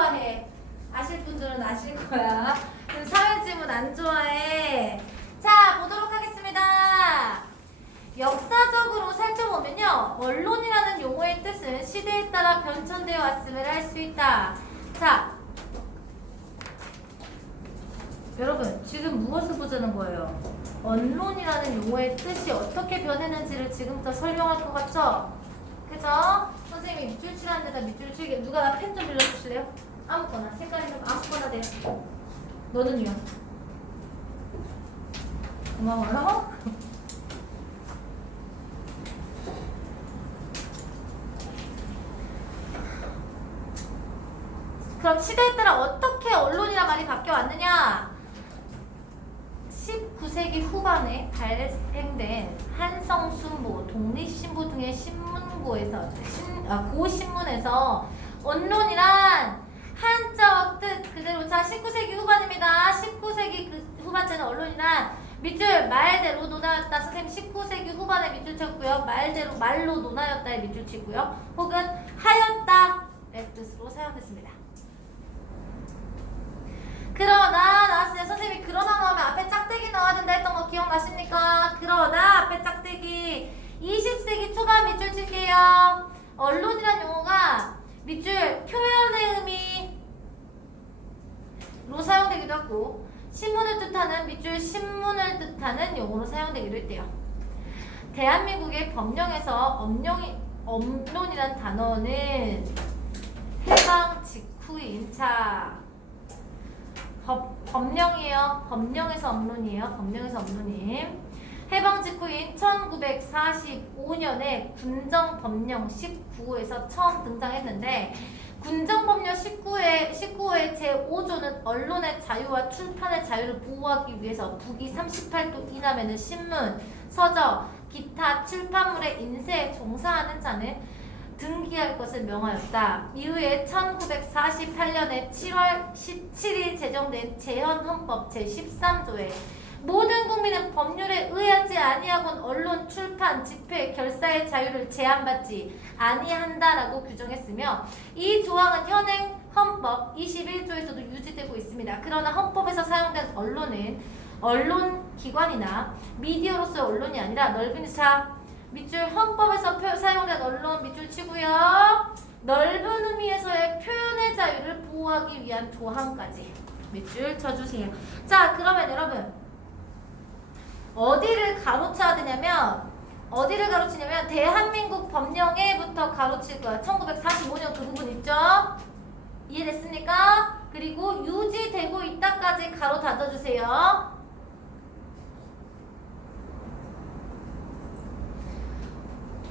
좋아해? 아실 분들은 아실 거야. 사회지문 안 좋아해. 자, 보도록 하겠습니다. 역사적으로 살펴보면요. 언론이라는 용어의 뜻은 시대에 따라 변천되어 왔음을 알 수 있다. 자, 여러분 지금 무엇을 보자는 거예요? 언론이라는 용어의 뜻이 어떻게 변했는지를 지금부터 설명할 것 같죠? 그죠? 선생님이 밑줄 칠하는 데다 밑줄 치게. 누가 나 펜 좀 빌려주실래요? 아무거나 색깔이면 아무거나 돼. 너는요? 고마워요. 그럼 시대에 따라 어떻게 언론이란 말이 바뀌어 왔느냐? 19세기 후반에 발행된 한성순보, 독립신보 등의 신문고에서 고신문에서 언론이란 한자어 뜻 그대로. 자, 19세기 후반입니다. 19세기 후반때는 언론이란 밑줄 말대로 논하였다. 선생님 19세기 후반에 밑줄 쳤고요. 말대로 말로 논하였다에 밑줄 치고요. 혹은 하였다의 뜻으로 사용됐습니다. 그러나 나왔어요. 선생님이 그러나 나오면 앞에 짝대기 넣어야 된다 했던 거 기억나십니까? 그러나 앞에 짝대기 20세기 초반 밑줄 칠게요. 언론이란 용어가 밑줄 표현의 의미로 사용되기도 하고 신문을 뜻하는 밑줄 신문을 뜻하는 용어로 사용되기도 했대요. 대한민국의 법령에서 언론이란 단어는 해방 직후인 자 법령이에요. 법령에서 언론이에요. 법령에서 언론임. 해방 직후인 1945년에 군정법령 19호에서 처음 등장했는데 군정법령 19호의 제5조는 언론의 자유와 출판의 자유를 보호하기 위해서 북위 38도 이남에는 신문, 서적, 기타 출판물의 인쇄에 종사하는 자는 등기할 것을 명하였다. 이후에 1948년에 7월 17일 제정된 재헌헌법 제13조에 모든 국민은 법률에 의하지 아니하곤 언론, 출판, 집회, 결사의 자유를 제한받지 아니한다라고 규정했으며 이 조항은 현행 헌법 21조에서도 유지되고 있습니다. 그러나 헌법에서 사용된 언론은 언론기관이나 미디어로서의 언론이 아니라 넓은 밑줄 헌법에서 사용된 언론 밑줄 치고요. 넓은 의미에서의 표현의 자유를 보호하기 위한 조항까지 밑줄 쳐주세요. 자, 그러면 여러분 어디를 가로쳐야 되냐면 대한민국 법령에부터 가로칠 거야. 1945년 그 부분 있죠? 이해됐습니까? 그리고 유지되고 있다까지 가로 닫아주세요.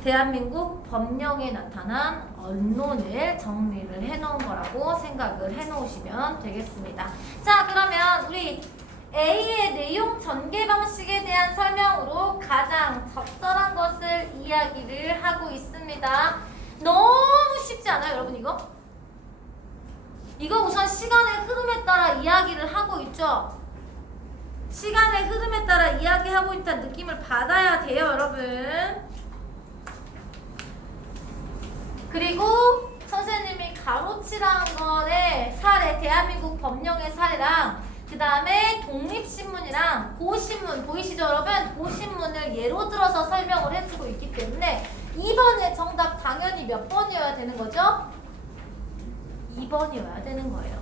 대한민국 법령에 나타난 언론을 정리를 해놓은 거라고 생각을 해놓으시면 되겠습니다. 자, 그러면 우리 A의 내용 전개 방식에 대한 설명으로 가장 적절한 것을 이야기를 하고 있습니다. 너무 쉽지 않아요, 여러분 이거? 이거 우선 시간의 흐름에 따라 이야기를 하고 있죠? 시간의 흐름에 따라 이야기하고 있다는 느낌을 받아야 돼요, 여러분. 그리고 선생님이 가로치란 거의 사례, 대한민국 법령의 사례랑 그 다음에 독립신문이랑 고신문 보이시죠 여러분? 고신문을 예로 들어서 설명을 해주고 있기 때문에 2번의 정답 당연히 몇 번이어야 되는 거죠? 2번이어야 되는 거예요.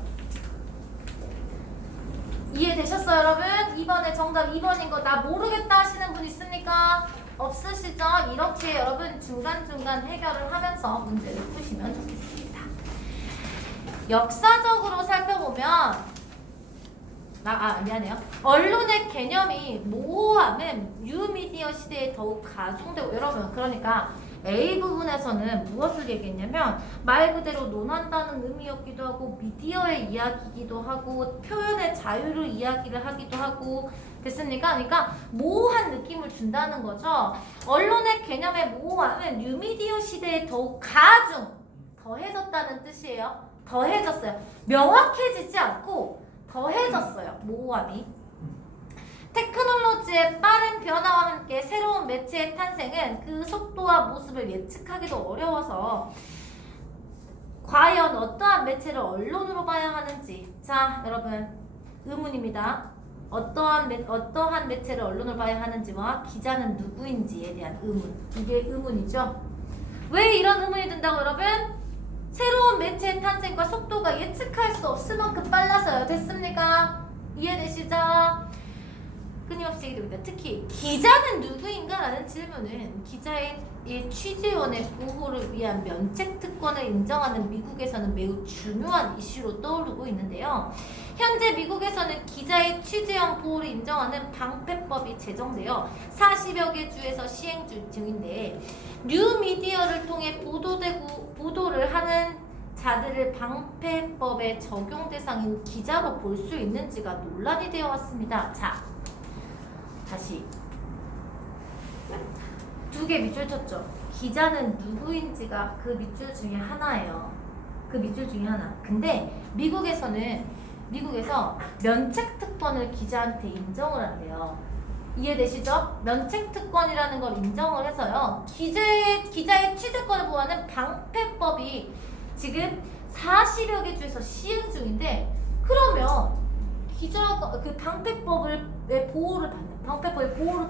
이해되셨어요 여러분? 2번의 정답 2번인 거 나 모르겠다 하시는 분 있습니까? 없으시죠? 이렇게 여러분 중간중간 해결을 하면서 문제를 푸시면 좋겠습니다. 역사적으로 살펴보면 미안해요. 언론의 개념이 모호함은 뉴미디어 시대에 더욱 가중되고 여러분 그러니까 A 부분에서는 무엇을 얘기했냐면 말 그대로 논한다는 의미였기도 하고 미디어의 이야기이기도 하고 표현의 자유를 이야기를 하기도 하고 됐습니까? 그러니까 모호한 느낌을 준다는 거죠. 언론의 개념의 모호함은 뉴미디어 시대에 더욱 더해졌다는 뜻이에요. 더해졌어요. 명확해지지 않고 더해졌어요. 모호함이. 테크놀로지의 빠른 변화와 함께 새로운 매체의 탄생은 그 속도와 모습을 예측하기도 어려워서 과연 어떠한 매체를 언론으로 봐야 하는지. 자, 여러분 의문입니다. 어떠한 매체를 언론으로 봐야 하는지와 기자는 누구인지에 대한 의문. 이게 의문이죠. 왜 이런 의문이 든다고 여러분? 새로운 매체의 탄생과 속도가 예측할 수 없을 만큼 빨라서요. 됐습니까? 이해되시죠? 끊임없이 얘기됩니다. 특히 기자는 누구인가? 라는 질문은 기자의 취재원의 보호를 위한 면책특권을 인정하는 미국에서는 매우 중요한 이슈로 떠오르고 있는데요. 현재 미국에서는 기자의 취재원 보호를 인정하는 방패법이 제정되어 40여 개 주에서 시행 중인데 뉴미디어를 통해 보도를 하는 자들을 방패법의 적용 대상인 기자로 볼 수 있는지가 논란이 되어 왔습니다. 자, 다시 두 개 밑줄 쳤죠. 기자는 누구인지가 그 밑줄 중에 하나예요. 그 밑줄 중에 하나. 근데 미국에서 면책특권을 기자한테 인정을 한대요. 이해되시죠? 면책특권이라는 걸 인정을 해서요. 기자의 취재권을 보호하는 방패법이 지금 40여 개 주에서 시행 중인데, 그러면 기자가 그 방패법의 보호를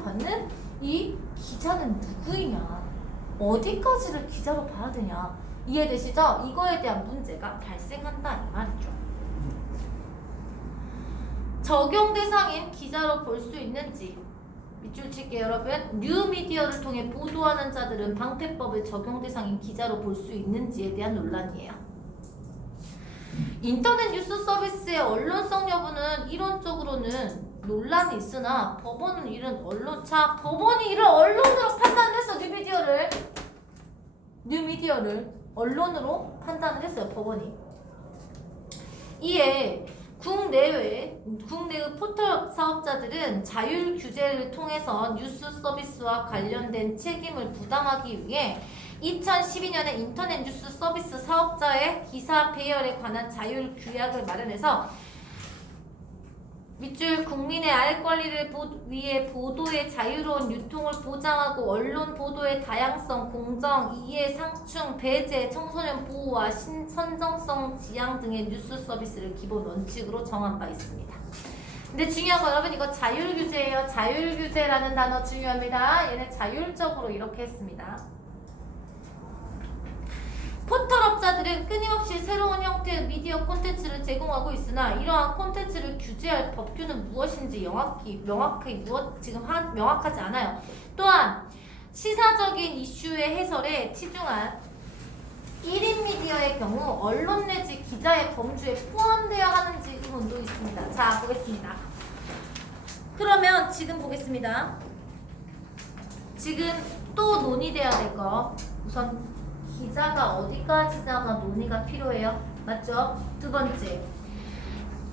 받는 이 기자는 누구이냐? 어디까지를 기자로 봐야 되냐? 이해되시죠? 이거에 대한 문제가 발생한다 이 말이죠. 적용 대상인 기자로 볼 수 있는지 밑줄 칠게요 여러분. 뉴미디어를 통해 보도하는 자들은 방패법의 적용 대상인 기자로 볼 수 있는지에 대한 논란이에요. 인터넷 뉴스 서비스의 언론성 여부는 이론적으로는 논란이 있으나 법원이 이를 언론으로 판단했어. 뉴미디어를 언론으로 판단을 했어요. 법원이. 이에 국내의 포털 사업자들은 자율 규제를 통해서 뉴스 서비스와 관련된 책임을 부담하기 위해 2012년에 인터넷 뉴스 서비스 사업자의 기사 배열에 관한 자율 규약을 마련해서 밑줄 국민의 알 권리를 위해 보도의 자유로운 유통을 보장하고 언론 보도의 다양성, 공정, 이해, 상충, 배제, 청소년 보호와 선정성 지향 등의 뉴스 서비스를 기본 원칙으로 정한 바 있습니다. 근데 중요한 건 여러분 이거 자율규제예요. 자율규제라는 단어 중요합니다. 얘는 자율적으로 이렇게 했습니다. 포털업자들은 끊임없이 새로운 형태의 미디어 콘텐츠를 제공하고 있으나 이러한 콘텐츠를 규제할 법규는 무엇인지 명확하지 않아요. 또한 시사적인 이슈의 해설에 치중한 1인 미디어의 경우 언론 내지 기자의 범주에 포함되어야 하는지 의문도 있습니다. 자, 보겠습니다. 그러면 지금 보겠습니다. 지금 또 논의돼야 될 거 우선 기자가 어디까지다가 논의가 필요해요? 맞죠? 두 번째,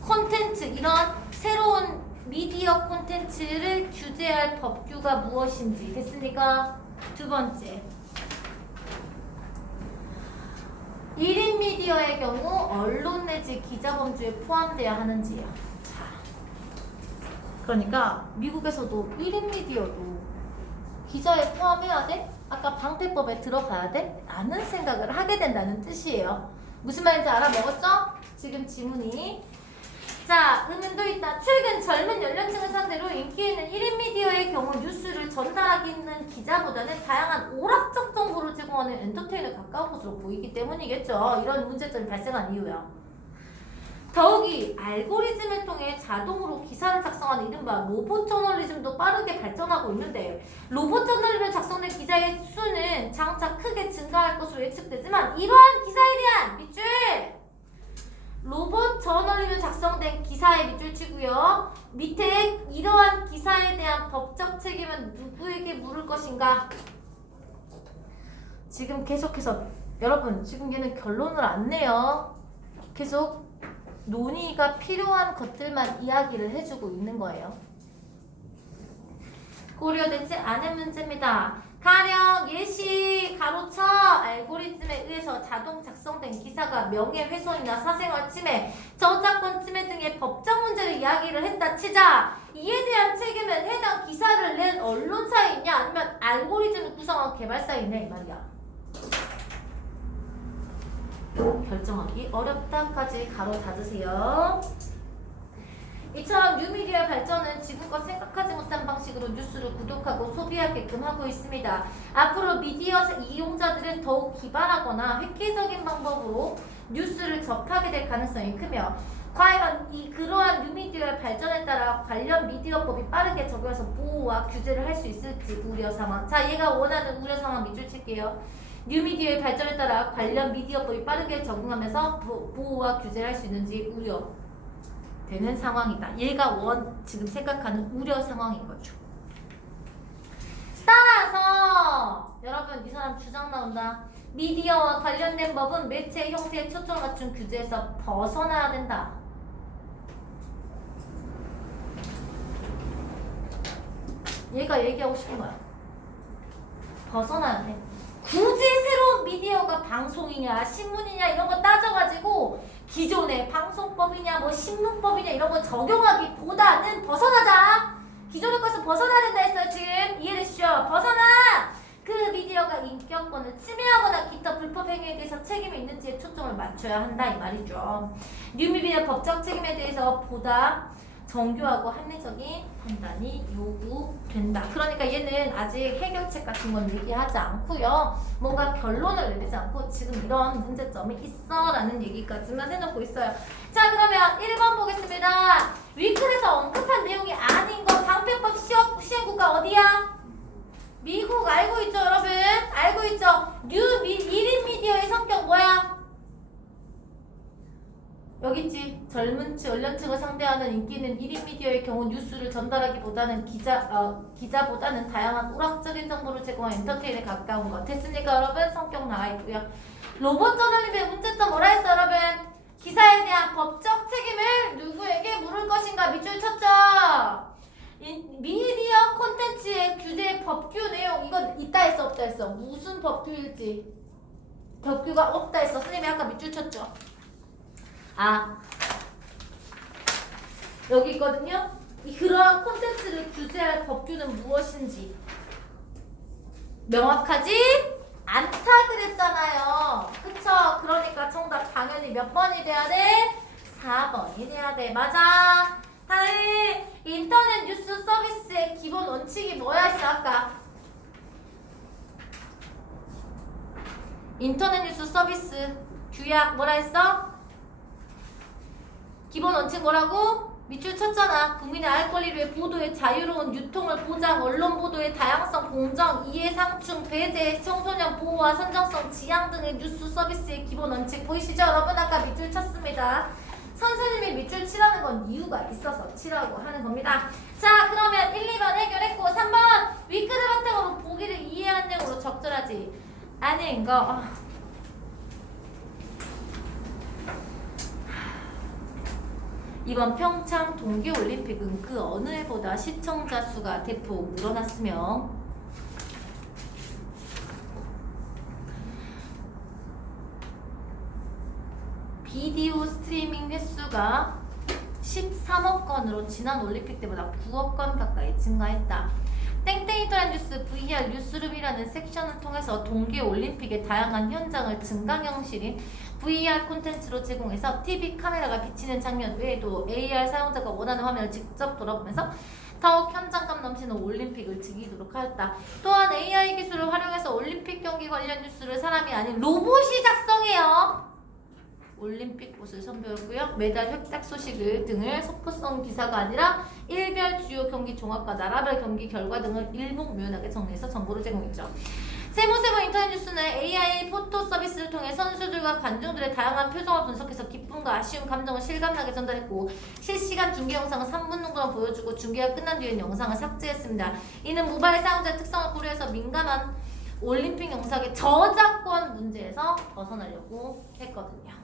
콘텐츠, 이런 새로운 미디어 콘텐츠를 규제할 법규가 무엇인지 됐습니까? 두 번째, 1인 미디어의 경우 언론 내지 기자 범주에 포함돼야 하는지요. 자, 그러니까 미국에서도 1인 미디어도 기자에 포함해야 돼? 아까 방패법에 들어가야 돼? 라는 생각을 하게 된다는 뜻이에요. 무슨 말인지 알아먹었죠? 지금 지문이. 자, 의문도 있다. 최근 젊은 연령층을 상대로 인기 있는 1인 미디어의 경우 뉴스를 전달하기는 기자보다는 다양한 오락적 정보를 제공하는 엔터테인에 가까운 것으로 보이기 때문이겠죠. 이런 문제점이 발생한 이유야. 더욱이 알고리즘을 통해 자동으로 기사를 작성하는 이른바 로봇 저널리즘도 빠르게 발전하고 있는데, 로봇 저널리즘을 작성된 기자의 수는 장차 크게 증가할 것으로 예측되지만 이러한 기사에 대한 밑줄, 로봇 저널리즘 작성된 기사에 밑줄 치고요. 밑에 이러한 기사에 대한 법적 책임은 누구에게 물을 것인가? 지금 계속해서 여러분 지금 얘는 결론을 안 내요. 계속 논의가 필요한 것들만 이야기를 해주고 있는 거예요. 고려되지 않은 문제입니다. 가령 예시 가로쳐 알고리즘에 의해서 자동 작성된 기사가 명예훼손이나 사생활 침해, 저작권 침해 등의 법적 문제를 이야기를 했다 치자, 이에 대한 책임은 해당 기사를 낸 언론사에 있냐 아니면 알고리즘을 구성한 개발사에 있냐 이 말이야. 결정하기 어렵다까지 가로 닫으세요. 이처럼 뉴미디어의 발전은 지금껏 생각하지 못한 방식으로 뉴스를 구독하고 소비하게끔 하고 있습니다. 앞으로 미디어 이용자들은 더욱 기발하거나 획기적인 방법으로 뉴스를 접하게 될 가능성이 크며 과연 그러한 뉴미디어의 발전에 따라 관련 미디어법이 빠르게 적용해서 보호와 규제를 할 수 있을지 우려 상황. 자, 얘가 원하는 우려 상황 밑줄 칠게요. 뉴미디어의 발전에 따라 관련 미디어법이 빠르게 적용하면서 보호와 규제를 할 수 있는지 우려되는 상황이다. 얘가 지금 생각하는 우려 상황인 거죠. 따라서 여러분 이 사람 주장 나온다. 미디어와 관련된 법은 매체 형태에 초점을 맞춘 규제에서 벗어나야 된다. 얘가 얘기하고 싶은 거야. 벗어나야 돼. 굳이 새로운 미디어가 방송이냐 신문이냐 이런 거 따져가지고 기존의 방송법이냐 뭐 신문법이냐 이런 거 적용하기보다는 벗어나자. 기존의 것을 벗어나야 된다 했어요. 지금 이해되시죠? 벗어나! 그 미디어가 인격권을 침해하거나 기타 불법 행위에 대해서 책임이 있는지에 초점을 맞춰야 한다 이 말이죠. 뉴미디어 법적 책임에 대해서 보다 정교하고 합리적인 판단이 요구된다. 그러니까 얘는 아직 해결책 같은 건 얘기하지 않고요. 뭔가 결론을 내리지 않고 지금 이런 문제점이 있어 라는 얘기까지만 해놓고 있어요. 자, 그러면 1번 보겠습니다. 위클에서 언급한 내용이 아닌 거 방패법 시행국가 어디야? 미국 알고 있죠 여러분? 알고 있죠? 1인 미디어의 성격 뭐야? 여기 있지. 젊은 연령층을 상대하는 인기 있는 1인 미디어의 경우 뉴스를 전달하기보다는 기자보다는 다양한 오락적인 정보를 제공하는 엔터테인에 가까운 것. 됐습니까 여러분? 성격 나와 있고요. 로봇 저널리즘의 문제점 뭐라 했어 여러분? 기사에 대한 법적 책임을 누구에게 물을 것인가 밑줄 쳤죠? 미디어 콘텐츠의 규제 법규 내용 이거 있다 했어 없다 했어? 무슨 법규일지 법규가 없다 했어. 선생님이 아까 밑줄 쳤죠? 여기 있거든요. 그러한 콘텐츠를 규제할 법규는 무엇인지 명확하지 않다 그랬잖아요. 그쵸? 그러니까 정답 당연히 몇 번이 돼야 돼? 4번이 돼야 돼. 맞아. 다음 인터넷 뉴스 서비스의 기본 원칙이 뭐야 했어 아까? 인터넷 뉴스 서비스 규약 뭐라 했어? 기본 원칙 뭐라고? 밑줄 쳤잖아. 국민의 알 권리를 위해 보도의 자유로운 유통을 보장, 언론 보도의 다양성, 공정, 이해 상충, 배제, 청소년 보호와 선정성, 지향 등의 뉴스 서비스의 기본 원칙 보이시죠? 여러분 아까 밑줄 쳤습니다. 선생님이 밑줄 치라는 건 이유가 있어서 치라고 하는 겁니다. 자, 그러면 1, 2번 해결했고 3번 위크드 바탕으로 보기를 이해한 내용으로 적절하지 않은 거. 이번 평창 동계올림픽은 그 어느 해보다 시청자 수가 대폭 늘어났으며 비디오 스트리밍 횟수가 13억 건으로 지난 올림픽 때보다 9억 건 가까이 증가했다. 땡땡 인터넷 뉴스 VR 뉴스룸이라는 섹션을 통해서 동계올림픽의 다양한 현장을 증강 형식인 VR 콘텐츠로 제공해서 TV 카메라가 비치는 장면 외에도 AR 사용자가 원하는 화면을 직접 돌아보면서 더욱 현장감 넘치는 올림픽을 즐기도록 하였다. 또한 AI 기술을 활용해서 올림픽 경기 관련 뉴스를 사람이 아닌 로봇이 작성해요. 올림픽 곳을 선보였고요. 메달 획득 소식을 등을 속보성 기사가 아니라 일별 주요 경기 종합과 나라별 경기 결과 등을 일목요연하게 정리해서 정보를 제공했죠. 세모세모 인터넷 뉴스는 AI 포토 서비스를 통해 선수들과 관중들의 다양한 표정을 분석해서 기쁨과 아쉬움 감정을 실감나게 전달했고 실시간 중계 영상을 3분 정도만 보여주고 중계가 끝난 뒤엔 영상을 삭제했습니다. 이는 모바일 사용자의 특성을 고려해서 민감한 올림픽 영상의 저작권 문제에서 벗어나려고 했거든요.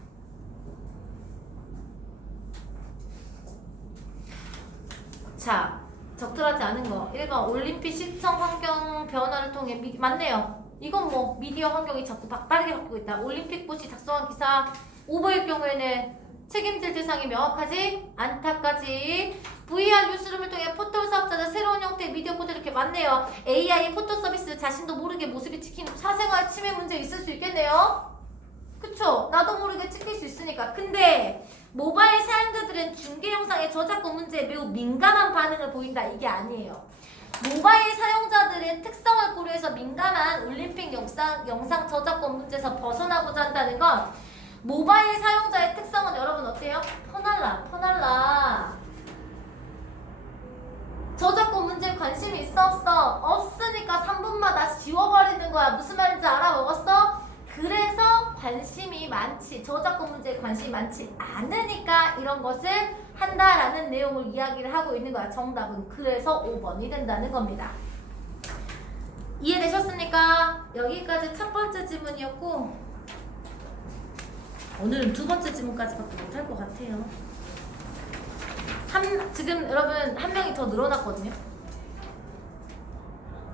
자, 적절하지 않은 거 1번 올림픽 시청 환경 변화를 통해 맞네요. 이건 뭐 미디어 환경이 자꾸 빠르게 바뀌고 있다. 올림픽 보시 작성한 기사 오버일 경우에는 책임질 대상이 명확하지 않다까지. VR 뉴스룸을 통해 포털 사업자들 새로운 형태의 미디어 콘텐츠 이렇게 맞네요. AI 포토 서비스 자신도 모르게 모습이 찍히는 사생활 침해 문제 있을 수 있겠네요. 그쵸? 나도 모르게 찍힐 수 있으니까. 근데 모바일 사용자들은 중계 영상의 저작권 문제에 매우 민감한 반응을 보인다. 이게 아니에요. 모바일 사용자들의 특성을 고려해서 민감한 올림픽 영상 저작권 문제에서 벗어나고자 한다는 건 모바일 사용자의 특성은 여러분 어때요? 퍼날라. 저작권 문제에 관심이 있어 없어? 없으니까 3분마다 지워버리는 거야. 무슨 말인지 알아먹었어? 그래서 관심이 많지, 저작권 문제에 관심이 많지 않으니까 이런 것을 한다라는 내용을 이야기를 하고 있는 거야. 정답은 그래서 5번이 된다는 겁니다. 이해되셨습니까? 여기까지 첫 번째 지문이었고 오늘은 두 번째 지문까지밖에 못할 것 같아요. 지금 여러분 한 명이 더 늘어났거든요.